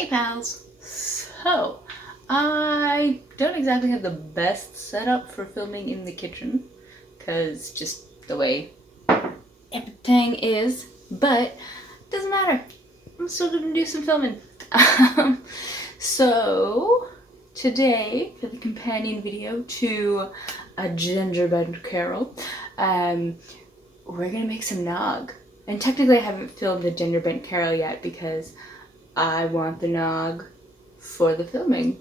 Hey pals! So, I don't exactly have the best setup for filming in the kitchen, because just the way everything is, but it doesn't matter. I'm still gonna do some filming. So, today, for the companion video to A Gingerbread Carol, we're gonna make some nog. And technically I haven't filmed the Gingerbread Carol yet because I want the nog for the filming.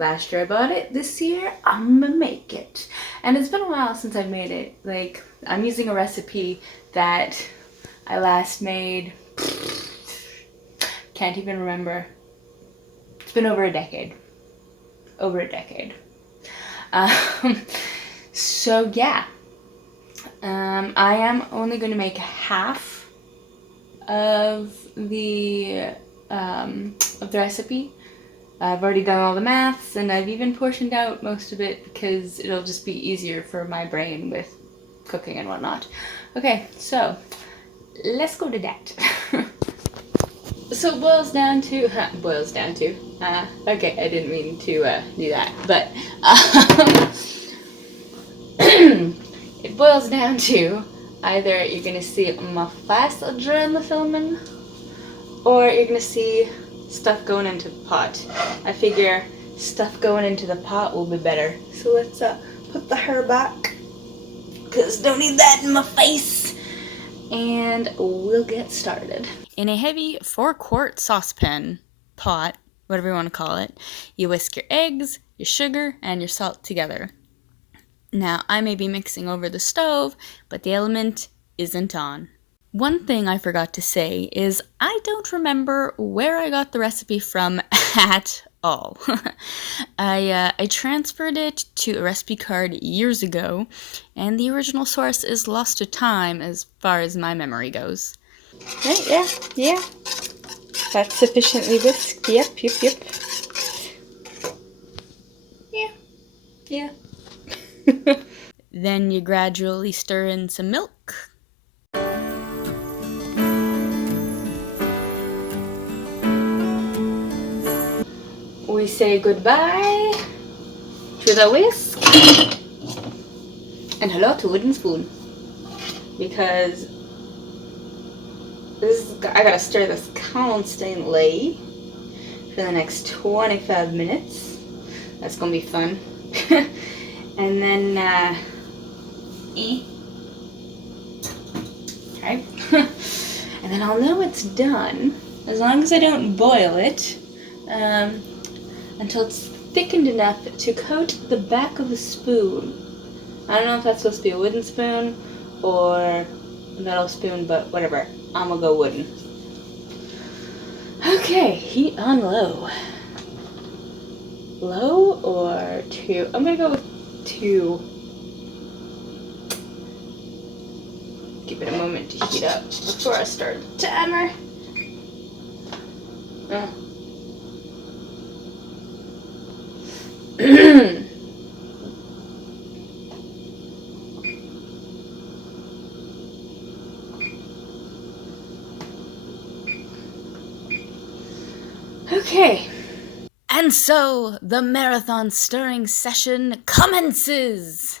Last year I bought it, this year I'm gonna make it. And it's been a while since I've made it. Like, I'm using a recipe that I last made, can't even remember. It's been over a decade. Over a decade. So yeah. I am only going to make half of the recipe. I've already done all the maths and I've even portioned out most of it because it'll just be easier for my brain with cooking and whatnot. Okay, so let's go to that. So it boils down to, okay, I didn't mean to do that, but it boils down to either you're gonna see my face during the filming, or you're gonna see stuff going into the pot. I figure stuff going into the pot will be better. So let's put the hair back, because don't need that in my face. And we'll get started. In a heavy 4-quart saucepan, pot, whatever you want to call it, you whisk your eggs, your sugar, and your salt together. Now, I may be mixing over the stove, but the element isn't on. One thing I forgot to say is I don't remember where I got the recipe from at all. I transferred it to a recipe card years ago, and the original source is lost to time as far as my memory goes. Right, yeah. That's sufficiently whisked. Yep. Yeah. Then you gradually stir in some milk. We say goodbye to the whisk and hello to wooden spoon, because I gotta stir this constantly for the next 25 minutes. That's gonna be fun. And then okay. And then I'll know it's done as long as I don't boil it until it's thickened enough to coat the back of the spoon. I don't know if that's supposed to be a wooden spoon or a metal spoon, but whatever. I'm gonna go wooden. Okay, heat on low. Low or 2? I'm gonna go with 2. Give it a moment to heat up before I start the timer. Okay. And so the marathon stirring session commences.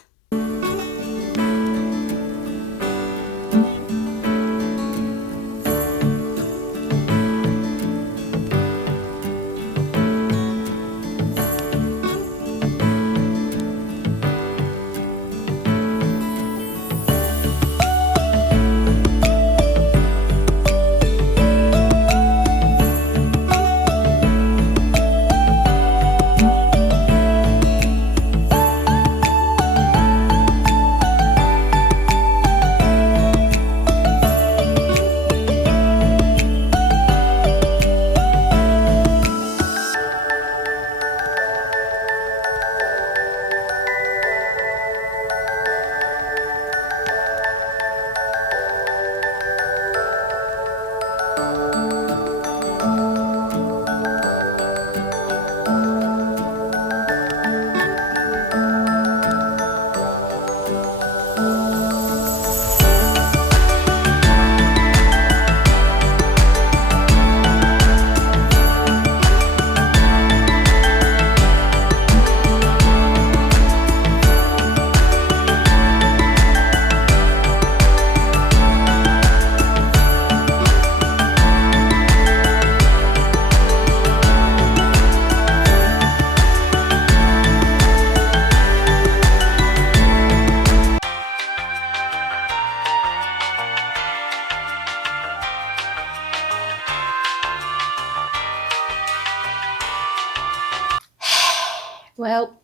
Well,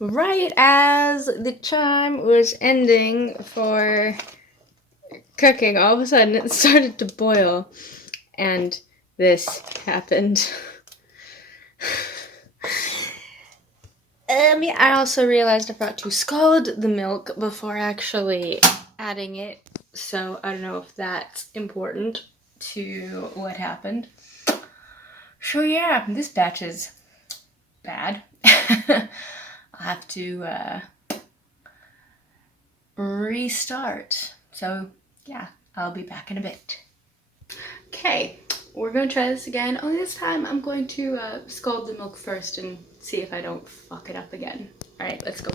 right as the time was ending for cooking, all of a sudden it started to boil, and this happened. Yeah, I also realized I forgot to scald the milk before actually adding it, so I don't know if that's important to what happened. So yeah, this batch is bad. I'll have to restart. So yeah, I'll be back in a bit. Okay, we're gonna try this again. Only this time I'm going to scald the milk first and see if I don't fuck it up again. Alright, let's go.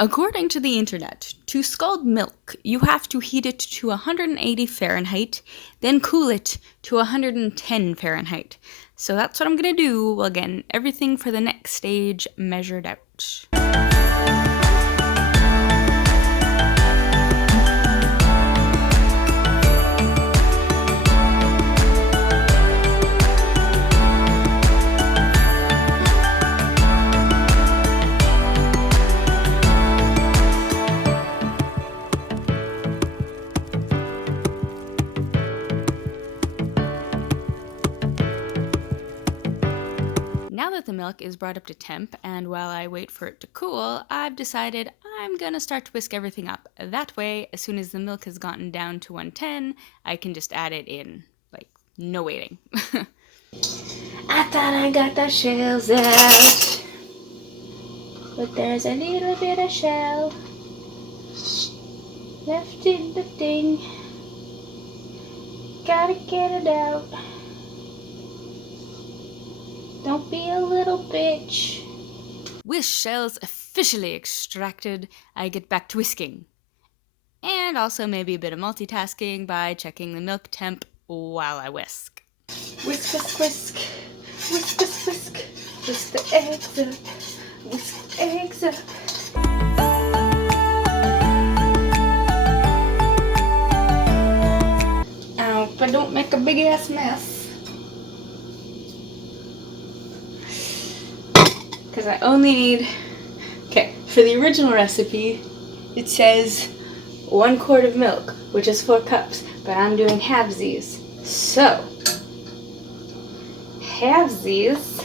According to the internet, to scald milk, you have to heat it to 180 Fahrenheit, then cool it to 110 Fahrenheit. So that's what I'm gonna do while getting everything for the next stage measured out. Now that the milk is brought up to temp, and while I wait for it to cool, I've decided I'm gonna start to whisk everything up. That way, as soon as the milk has gotten down to 110, I can just add it in. Like, no waiting. I thought I got the shells out, but there's a little bit of shell left in the thing. Gotta get it out. Don't be a little bitch. With shells officially extracted, I get back to whisking. And also maybe a bit of multitasking by checking the milk temp while I whisk. Whisk, whisk, whisk. Whisk, whisk, whisk. Whisk the eggs up. Whisk the eggs up. Ow, but don't make a big ass mess. Because I only need, okay, for the original recipe, it says 1 quart of milk, which is 4 cups, but I'm doing halvesies. So, halvesies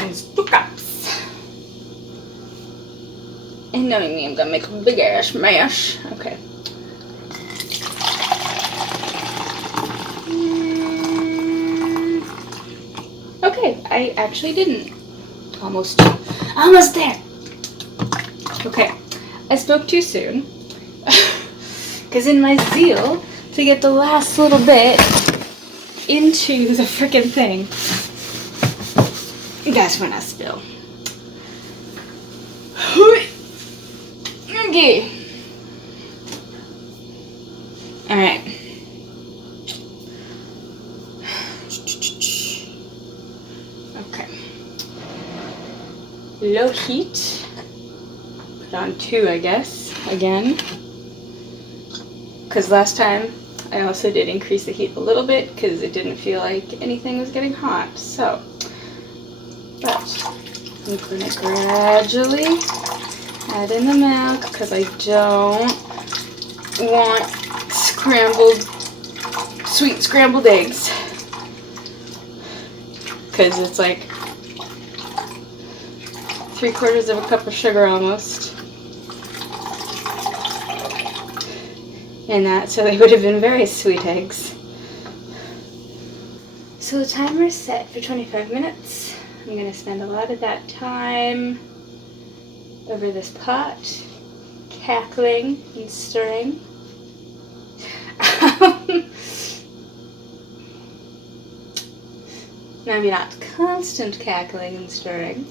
means 2 cups. And knowing me, I'm gonna make a big ass mash. Okay. Okay, I actually didn't. Almost there. Okay, I spoke too soon. Because in my zeal to get the last little bit into the frickin' thing, that's when I spill. Okay. Alright. Okay. Low heat. Put on 2, I guess, again. Because last time I also did increase the heat a little bit because it didn't feel like anything was getting hot. So, but I'm going to gradually add in the milk because I don't want sweet scrambled eggs. Because it's like 3/4 of a cup of sugar almost. And that, so they would have been very sweet eggs. So the timer is set for 25 minutes. I'm going to spend a lot of that time over this pot, cackling and stirring. Maybe not constant cackling and stirring,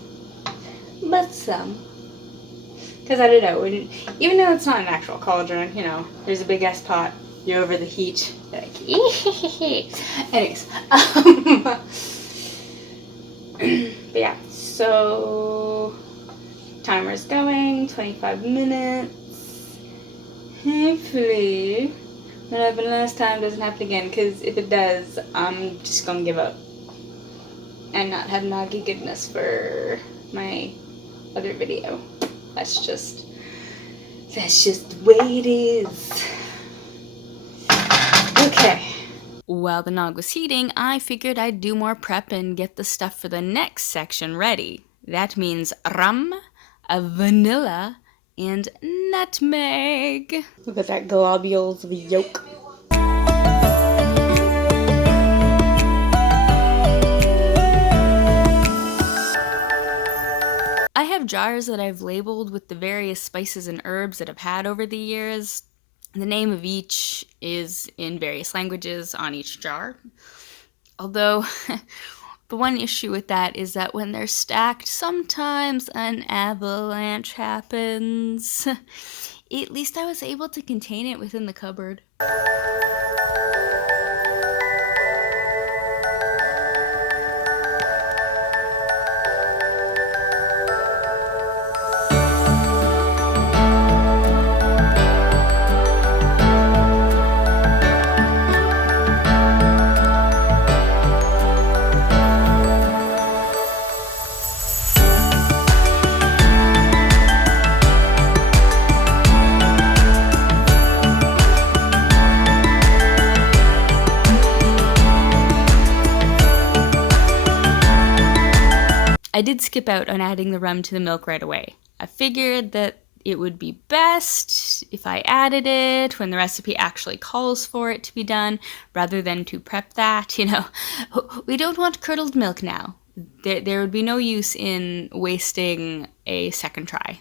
but some. Because I don't know, even though it's not an actual cauldron, you know, there's a big ass pot, you're over the heat, like, anyways, but yeah, so, timer's going, 25 minutes, hopefully, what happened last time doesn't happen again, because if it does, I'm just gonna give up, and not have Nagi goodness for my other video. That's just the way it is. Okay. While the nog was heating, I figured I'd do more prep and get the stuff for the next section ready. That means rum, a vanilla, and nutmeg. Look at that globules of yolk. I have jars that I've labeled with the various spices and herbs that I've had over the years. The name of each is in various languages on each jar. Although, the one issue with that is that when they're stacked, sometimes an avalanche happens. At least I was able to contain it within the cupboard. I did skip out on adding the rum to the milk right away. I figured that it would be best if I added it when the recipe actually calls for it to be done, rather than to prep that, you know. We don't want curdled milk now. There would be no use in wasting a second try.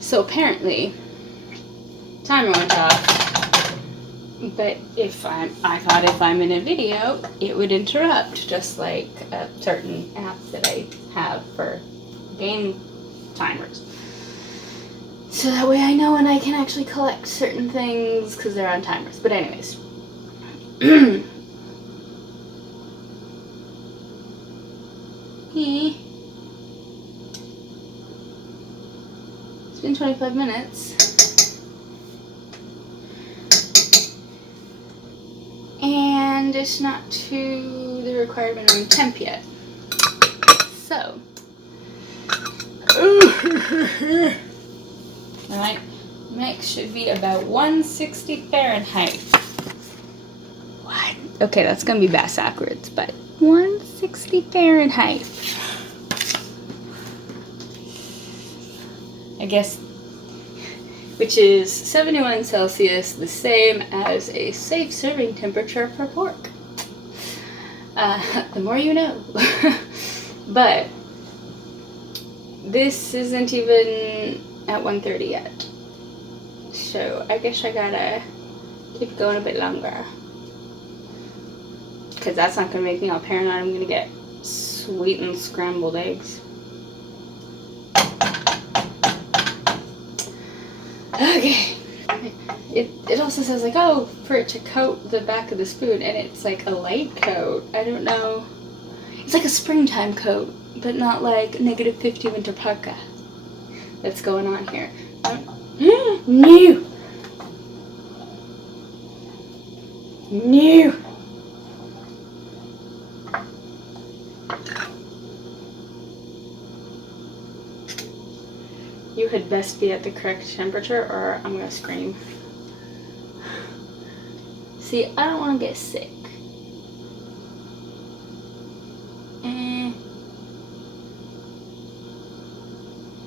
So apparently, timer went off, but I thought if I'm in a video, it would interrupt, just like a certain app that I have for game timers. So that way I know when I can actually collect certain things, because they're on timers. But anyways. It's been 25 minutes. And it's not to the required minimum temp yet. So. My mix should be about 160 Fahrenheit. What? Okay, that's gonna be backwards, but 160 Fahrenheit. I guess, which is 71 Celsius, the same as a safe serving temperature for pork. The more you know. But this isn't even at 1:30 yet. So I guess I gotta keep going a bit longer. Because that's not gonna make me all paranoid. I'm gonna get sweetened scrambled eggs. Okay. It also says like, oh, for it to coat the back of the spoon, and it's like a light coat. I don't know. It's like a springtime coat, but not like -50 winter parka that's going on here. New. You had best be at the correct temperature or I'm gonna scream. See, I don't want to get sick.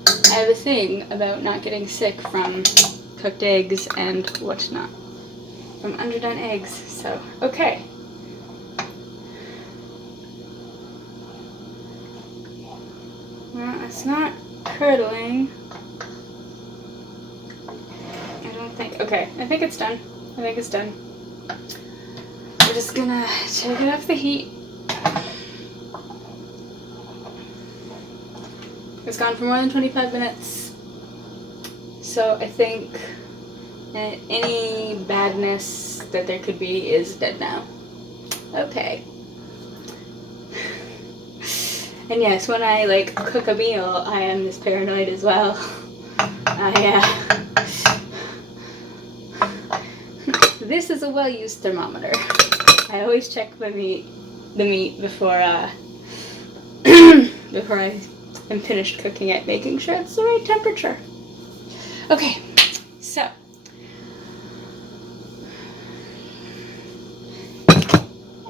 I have a thing about not getting sick from cooked eggs and whatnot. from underdone eggs. So, okay. Well, it's not curdling. I don't think. Okay, I think it's done. I think it's done. We're just gonna take it off the heat. It's gone for more than 25 minutes. So I think any badness that there could be is dead now. Okay. And yes, when I like cook a meal, I am this paranoid as well. This is a well-used thermometer. I always check the meat before before I am finished cooking it, making sure it's the right temperature. Okay, so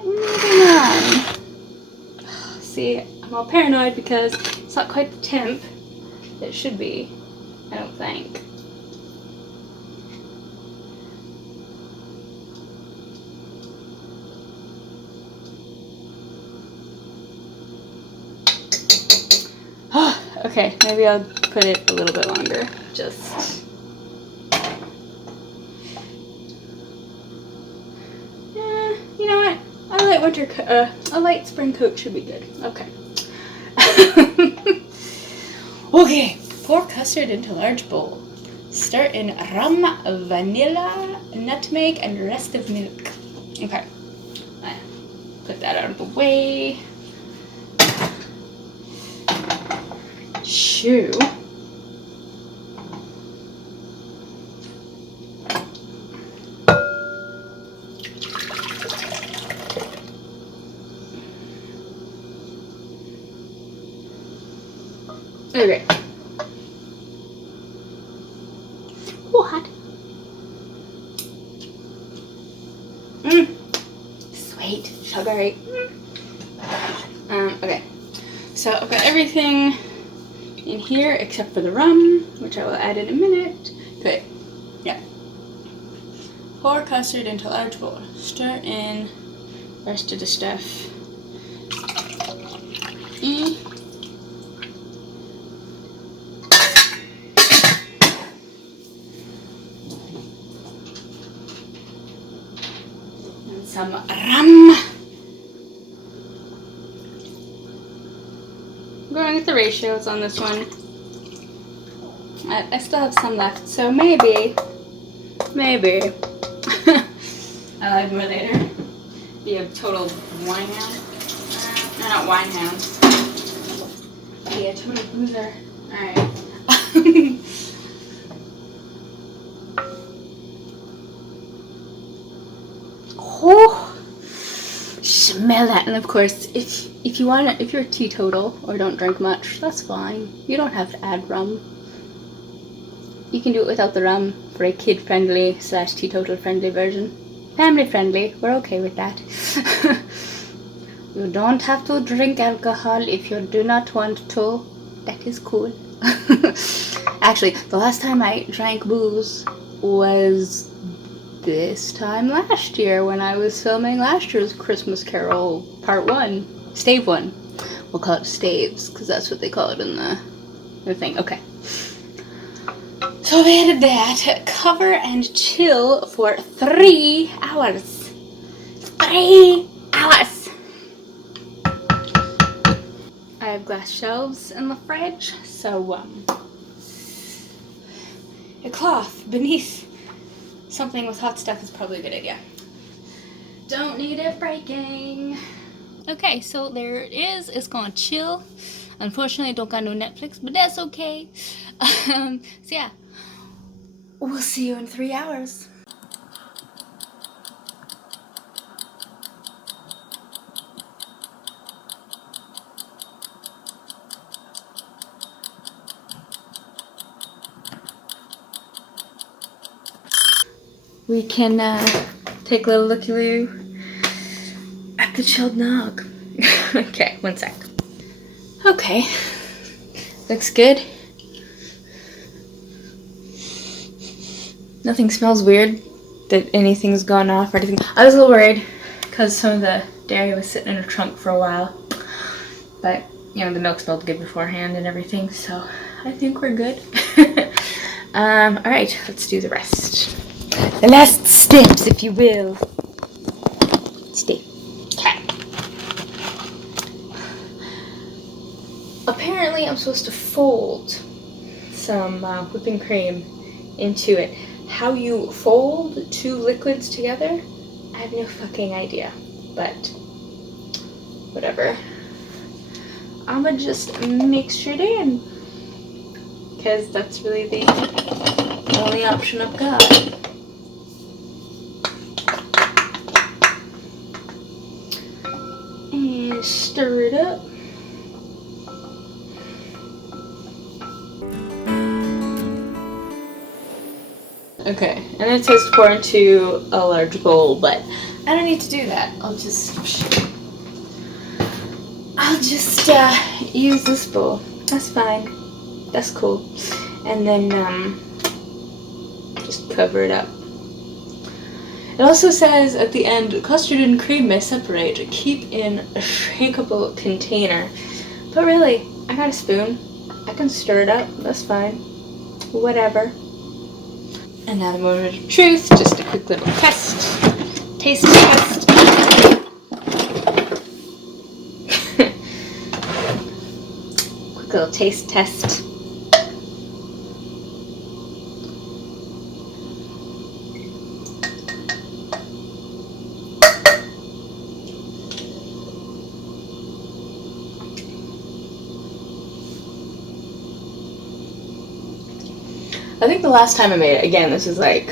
moving on. See, I'm all paranoid because it's not quite the temp that it should be, I don't think. Okay, maybe I'll put it a little bit longer. Just. You know what? A light spring coat should be good. Okay. Okay, pour custard into large bowl. Stir in rum, vanilla, nutmeg, and rest of milk. Okay. Put that out of the way. Shoo. Okay. What? Sweet, sugary. Okay. So I've got everything in here except for the rum, which I will add in a minute. Okay. Yeah. Pour custard into large bowl. Stir in rest of the stuff. Some rum. I'm going with the ratios on this one. I still have some left, so maybe I'll add more later. Be a total wine hound. No, not wine hound. Be a total boozer. Alright. Oh, smell that! And of course, if you're teetotal or don't drink much, that's fine. You don't have to add rum. You can do it without the rum for a kid-friendly / teetotal-friendly version. Family-friendly, we're okay with that. You don't have to drink alcohol if you do not want to. That is cool. Actually, the last time I drank booze was this time last year when I was filming last year's Christmas Carol Part 1, Stave 1. We'll call it Staves, because that's what they call it in the thing. Okay. So we added that. Cover and chill for 3 hours. 3 hours! I have glass shelves in the fridge, so a cloth beneath something with hot stuff is probably a good idea. Don't need it breaking. Okay, so there it is. It's gonna chill. Unfortunately, I don't got no Netflix, but that's okay. So yeah, we'll see you in 3 hours. We can take a little looky-loo at the chilled nog. Okay, one sec. Okay, looks good. Nothing smells weird. that anything's gone off or anything. I was a little worried because some of the dairy was sitting in a trunk for a while. But, you know, the milk smelled good beforehand and everything, so I think we're good. Alright, let's do the rest. The last steps, if you will. Stay. Okay. Apparently, I'm supposed to fold some whipping cream into it. How you fold two liquids together, I have no fucking idea. But, whatever. I'ma just mix it in. Because that's really the only option I've got. And stir it up. Okay, and it says pour into a large bowl, but I don't need to do that. I'll just use this bowl. That's fine. That's cool. And then just cover it up. It also says at the end, custard and cream may separate. Keep in a shakable container. But really, I got a spoon. I can stir it up. That's fine. Whatever. And now the moment of truth. Just a quick little test. Taste test. Quick little taste test. I think the last time I made it, again, this is like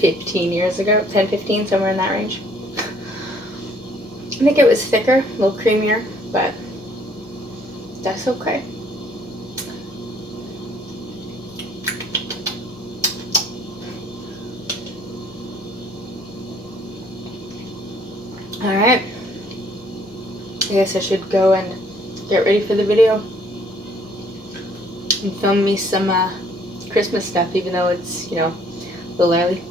15 years ago, 10, 15, somewhere in that range. I think it was thicker, a little creamier, but that's okay. Alright. I guess I should go and get ready for the video and film me some Christmas stuff, even though it's, you know, a little early.